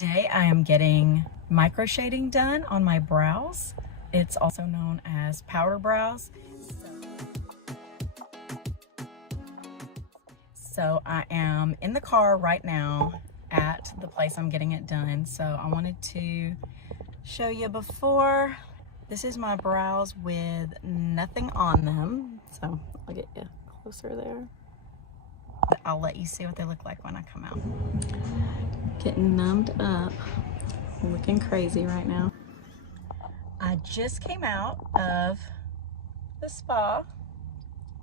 Today I am getting micro shading done on my brows. It's also known as powder brows. So I am in the car right now at the place I'm getting it done. So I wanted to show you before. This is my brows with nothing on them. So I'll get you closer there. I'll let you see what they look like when I come out. Getting numbed up, looking crazy right now. I just came out of the spa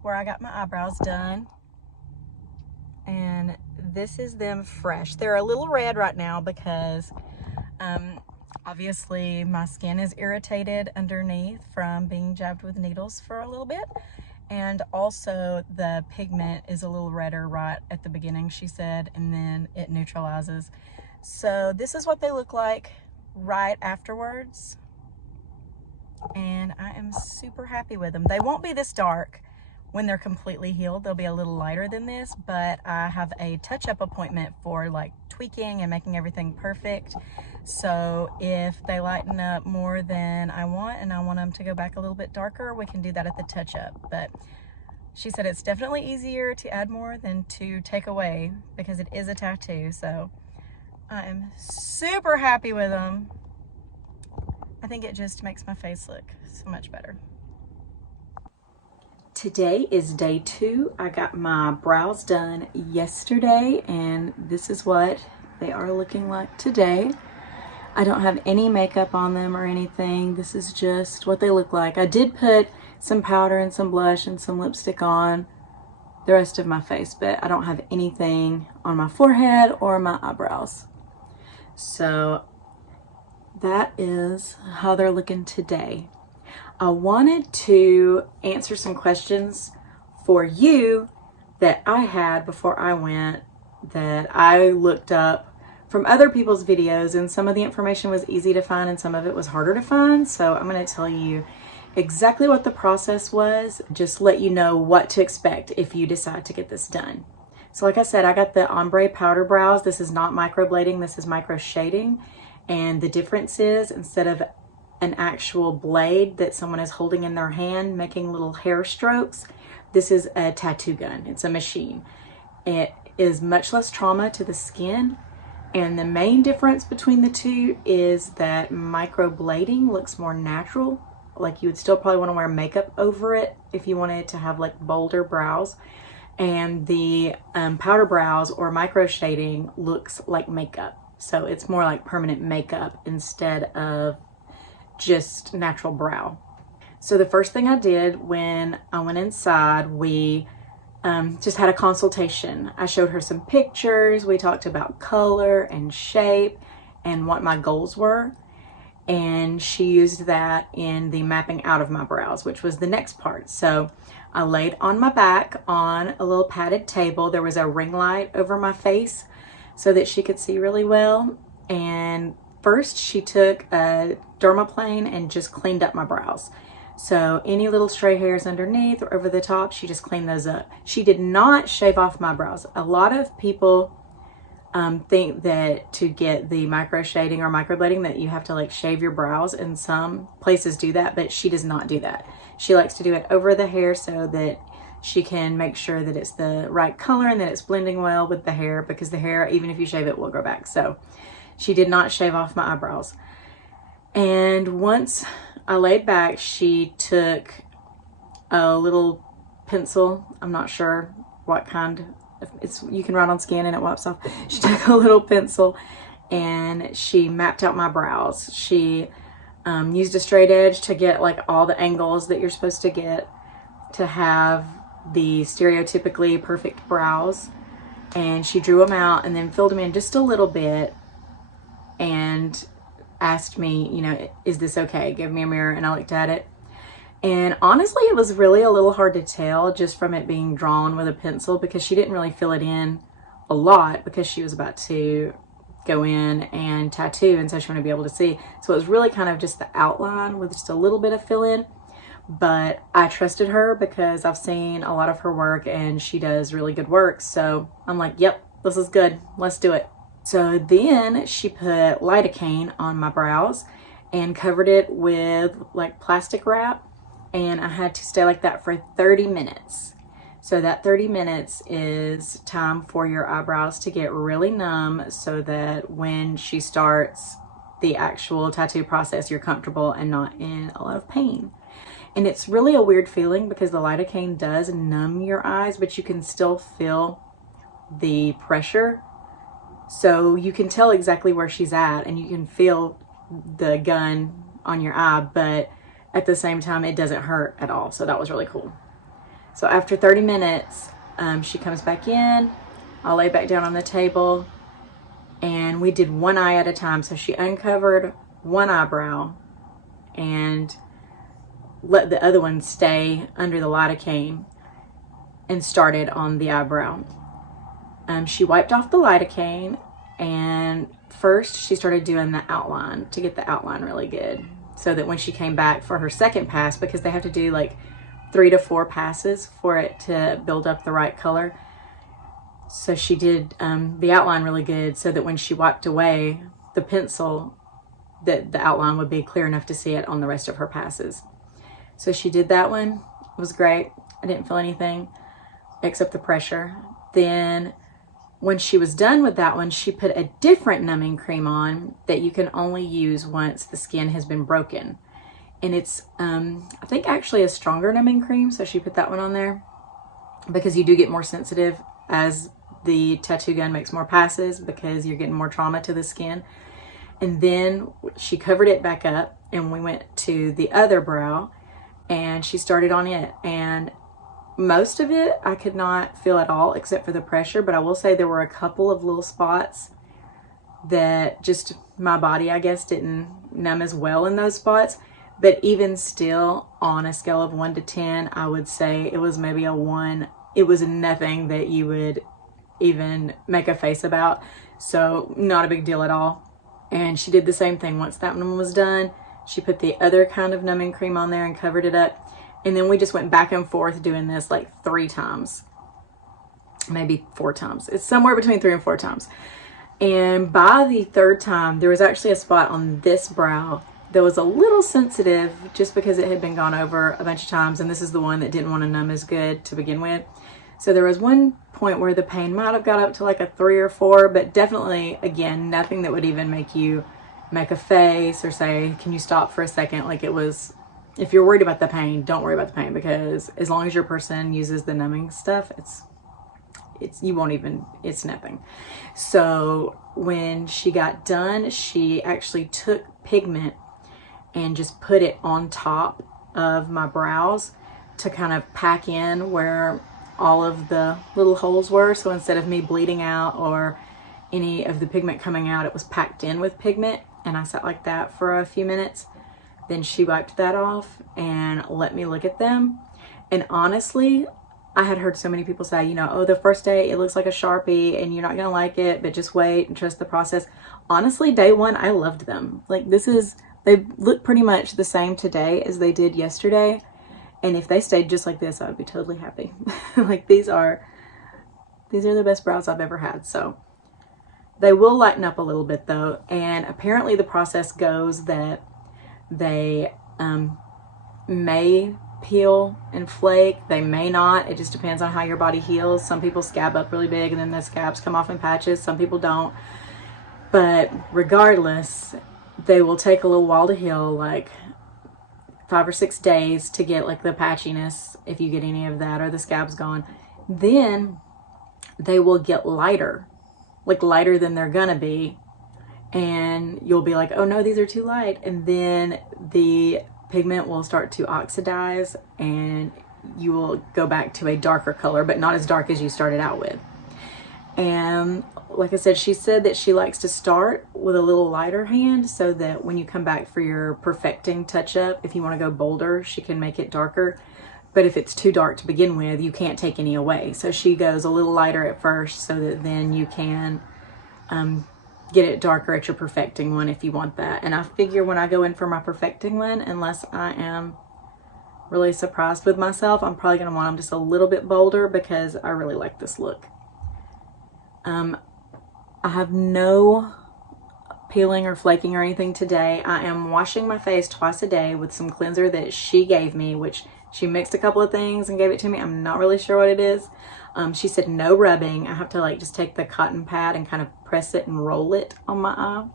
where I got my eyebrows done, and this is them fresh. They're a little red right now because obviously my skin is irritated underneath from being jabbed with needles for a little bit, and also the pigment is a little redder right at the beginning, she said, and then it neutralizes. So this is what they look like right afterwards, and I am super happy with them. They won't be this dark when they're completely healed. They'll be a little lighter than this, but I have a touch-up appointment for like tweaking and making everything perfect. So if they lighten up more than I want and I want them to go back a little bit darker, we can do that at the touch-up. But she said it's definitely easier to add more than to take away because it is a tattoo. So I am super happy with them. I think it just makes my face look so much better. Today is day 2. I got my brows done yesterday, and this is what they are looking like today. I don't have any makeup on them or anything. This is just what they look like. I did put some powder and some blush and some lipstick on the rest of my face, but I don't have anything on my forehead or my eyebrows. So that is how they're looking today. I wanted to answer some questions for you that I had before I went, that I looked up from other people's videos, and some of the information was easy to find and some of it was harder to find. So I'm going to tell you exactly what the process was, just let you know what to expect if you decide to get this done. So like I said, I got the Ombre powder brows. This is not microblading, this is micro shading. And the difference is, instead of an actual blade that someone is holding in their hand making little hair strokes, this is a tattoo gun. It's a machine. It is much less trauma to the skin, and the main difference between the two is that microblading looks more natural. Like, you would still probably want to wear makeup over it if you wanted to have like bolder brows, and the powder brows or micro shading looks like makeup. So it's more like permanent makeup instead of just natural brow. So the first thing I did when I went inside, we just had a consultation. I showed her some pictures. We talked about color and shape and what my goals were. And she used that in the mapping out of my brows, which was the next part. So I laid on my back on a little padded table. There was a ring light over my face so that she could see really well. And first she took a dermaplane and just cleaned up my brows. So any little stray hairs underneath or over the top, she just cleaned those up. She did not shave off my brows. A lot of people think that to get the micro shading or microblading that you have to like shave your brows, and some places do that, but she does not do that. She likes to do it over the hair so that she can make sure that it's the right color and that it's blending well with the hair, because the hair, even if you shave it, will grow back. So she did not shave off my eyebrows. And once I laid back, she took a little pencil. I'm not sure what kind. You can write on skin and it wipes off. She took a little pencil and she mapped out my brows. She used a straight edge to get like all the angles that you're supposed to get to have the stereotypically perfect brows. And she drew them out and then filled them in just a little bit and asked me, you know, is this okay? Give me a mirror. And I looked at it. And honestly, it was really a little hard to tell just from it being drawn with a pencil, because she didn't really fill it in a lot because she was about to go in and tattoo, and so she wanted to be able to see. So it was really kind of just the outline with just a little bit of fill in. But I trusted her because I've seen a lot of her work and she does really good work. So I'm like, yep, this is good. Let's do it. So then she put lidocaine on my brows and covered it with like plastic wrap, and I had to stay like that for 30 minutes. So that 30 minutes is time for your eyebrows to get really numb so that when she starts the actual tattoo process, you're comfortable and not in a lot of pain. And it's really a weird feeling because the lidocaine does numb your eyes, but you can still feel the pressure. So you can tell exactly where she's at and you can feel the gun on your eye, but at the same time, it doesn't hurt at all. So that was really cool. So after 30 minutes, she comes back in. I'll lay back down on the table and we did one eye at a time. So she uncovered one eyebrow and let the other one stay under the lidocaine and started on the eyebrow. She wiped off the lidocaine, and first she started doing the outline to get the outline really good so that when she came back for her second pass, because they have to do like 3 to 4 passes for it to build up the right color. So she did the outline really good so that when she wiped away the pencil, that the outline would be clear enough to see it on the rest of her passes. So she did that one. It was great. I didn't feel anything except the pressure. Then when she was done with that one, she put a different numbing cream on that you can only use once the skin has been broken. And it's, I think actually a stronger numbing cream. So she put that one on there because you do get more sensitive as the tattoo gun makes more passes because you're getting more trauma to the skin. And then she covered it back up and we went to the other brow and she started on it. And most of it I could not feel at all except for the pressure, but I will say there were a couple of little spots that just my body, I guess, didn't numb as well in those spots. But even still, on a scale of 1 to 10, I would say it was maybe a 1. It was nothing that you would even make a face about. So not a big deal at all. And she did the same thing. Once that one was done, she put the other kind of numbing cream on there and covered it up. And then we just went back and forth doing this like 3 times, maybe 4 times. It's somewhere between 3 and 4 times. And by the 3rd time, there was actually a spot on this brow that was a little sensitive just because it had been gone over a bunch of times. And this is the one that didn't want to numb as good to begin with. So there was one point where the pain might have got up to like a 3 or 4, but definitely, again, nothing that would even make you make a face or say, can you stop for a second? Like it was, if you're worried about the pain, don't worry about the pain, because as long as your person uses the numbing stuff, you won't even, it's nothing. So when she got done, she actually took pigment and just put it on top of my brows to kind of pack in where all of the little holes were. So instead of me bleeding out or any of the pigment coming out, it was packed in with pigment. And I sat like that for a few minutes. Then she wiped that off and let me look at them. And honestly, I had heard so many people say, you know, oh, the first day it looks like a Sharpie and you're not gonna like it, but just wait and trust the process. Honestly, day 1, I loved them. Like they look pretty much the same today as they did yesterday. And if they stayed just like this, I would be totally happy. Like these are the best brows I've ever had. So they will lighten up a little bit though. And apparently the process goes that they may peel and flake, they may not. It just depends on how your body heals. Some people scab up really big and then the scabs come off in patches. Some people don't. But regardless, they will take a little while to heal, like 5 or 6 days to get like the patchiness, if you get any of that, or the scabs gone. Then they will get lighter, like lighter than they're gonna be. And you'll be like, oh no, these are too light. And then the pigment will start to oxidize and you will go back to a darker color, but not as dark as you started out with. And like I said, she said that she likes to start with a little lighter hand so that when you come back for your perfecting touch-up, if you want to go bolder, she can make it darker. But if it's too dark to begin with, you can't take any away. So she goes a little lighter at first so that then you can get it darker at your perfecting one if you want that. And I figure when I go in for my perfecting one, unless I am really surprised with myself, I'm probably going to want them just a little bit bolder because I really like this look. I have no peeling or flaking or anything today. I am washing my face twice a day with some cleanser that she gave me, which she mixed a couple of things and gave it to me. I'm not really sure what it is. She said no rubbing. I have to like just take the cotton pad and kind of press it and roll it on my eye.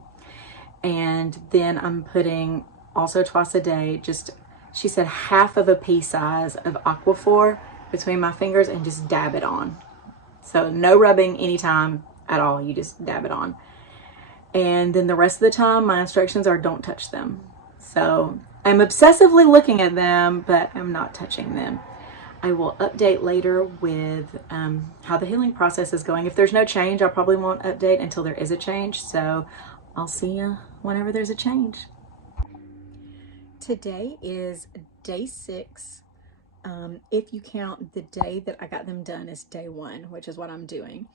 And then I'm putting also twice a day, just, she said half of a pea size of Aquaphor between my fingers and just dab it on. So no rubbing anytime at all. You just dab it on. And then the rest of the time, my instructions are don't touch them. So I'm obsessively looking at them, but I'm not touching them. I will update later with how the healing process is going. If there's no change, I probably won't update until there is a change. So I'll see you whenever there's a change. Today is day 6. If you count the day that I got them done as day 1, which is what I'm doing.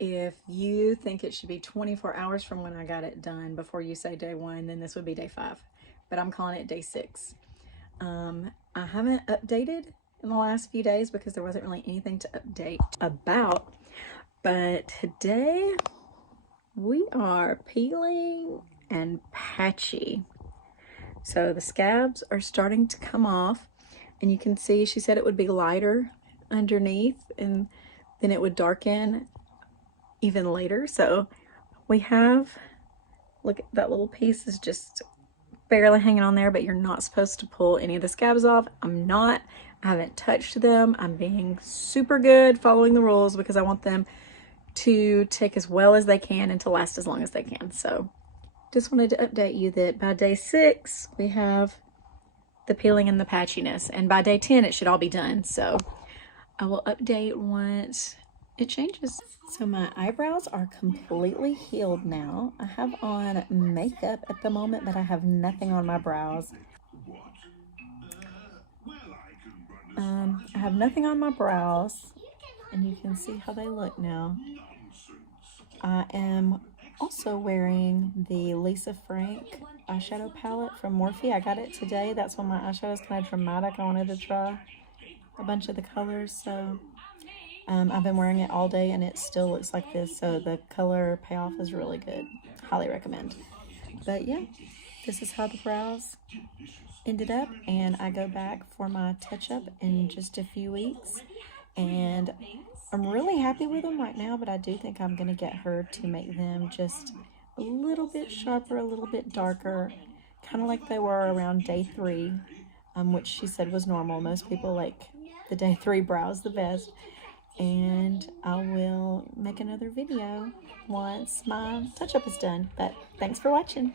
If you think it should be 24 hours from when I got it done before you say day 1, then this would be day 5. But I'm calling it day 6. I haven't updated in the last few days because there wasn't really anything to update about. But today we are peeling and patchy. So the scabs are starting to come off, and you can see she said it would be lighter underneath and then it would darken even later. So we have, look at that little piece is just barely hanging on there, but you're not supposed to pull any of the scabs off. I'm not. I haven't touched them. I'm being super good, following the rules, because I want them to take as well as they can and to last as long as they can. So just wanted to update you that by day 6 we have the peeling and the patchiness, and by day 10 it should all be done. So I will update once it changes. So my eyebrows are completely healed now. I have on makeup at the moment, but I have nothing on my brows. I have nothing on my brows, and you can see how they look now. I am also wearing the Lisa Frank eyeshadow palette from Morphe. I got it today. That's when my eyeshadow is kind of dramatic. I wanted to try a bunch of the colors, so I've been wearing it all day and it still looks like this, so the color payoff is really good. Highly recommend. But yeah, this is how the brows ended up, and I go back for my touch-up in just a few weeks, and I'm really happy with them right now, but I do think I'm going to get her to make them just a little bit sharper, a little bit darker, kind of like they were around day 3, which she said was normal. Most people like the day 3 brows the best. And I will make another video once my touch-up is done. But thanks for watching.